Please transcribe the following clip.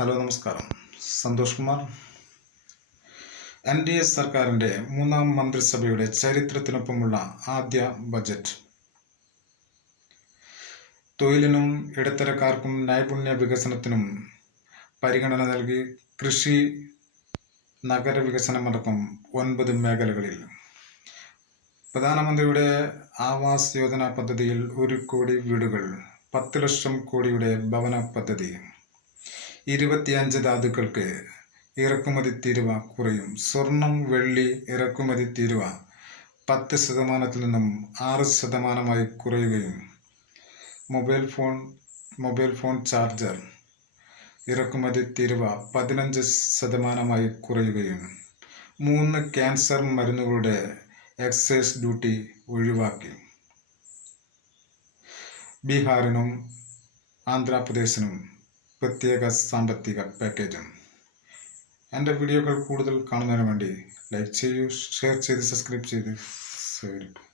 Hello നമസ്കാരം. Santhosh Kumar. N D A സർക്കാരിന്റെ മൂന്നാം മന്ത്രിസഭയുടെ ചരിത്രത്തിനൊപ്പമുള്ള ആദ്യ ബജറ്റ്. തൊഴിലിനും ഇടത്തരക്കാർക്കും നൈപുണ്യ വികസനത്തിനും പരിഗണന നൽകി കൃഷി നഗരവികസനമടക്കം ഒൻപത് മേഖലകളിൽ. പ്രധാനമന്ത്രിയുടെ ആവാസ് യോജന പദ്ധതിയിൽ ഒരു കോടി വീടുകൾ പത്ത് ലക്ഷം കോടിയുടെ ഭവന പദ്ധതി. ഇരുപത്തിയഞ്ച് ധാതുക്കൾക്ക് ഇറക്കുമതി തീരുവ കുറയും. സ്വർണം വെള്ളി ഇറക്കുമതി തീരുവ പത്ത് ശതമാനത്തിൽ നിന്നും ആറ് ശതമാനമായി കുറയുകയും. Mobile phone mobile phone charger ഇറക്കുമതി തീരുവ പതിനഞ്ച് ശതമാനമായി കുറയുകയും. മൂന്ന് ക്യാൻസർ മരുന്നുകളുടെ എക്സൈസ് ഡ്യൂട്ടി ഒഴിവാക്കി. ബീഹാറിനും ആന്ധ്രാപ്രദേശിനും പ്രത്യേക സാമ്പത്തിക പാക്കേജും എന്റെ വീഡിയോകൾ കൂടുതൽ കാണുന്നതിന് വേണ്ടി ലൈക്ക് ചെയ്യൂ ഷെയർ ചെയ്ത് സബ്സ്ക്രൈബ് ചെയ്ത്. സഹകരിക്കൂ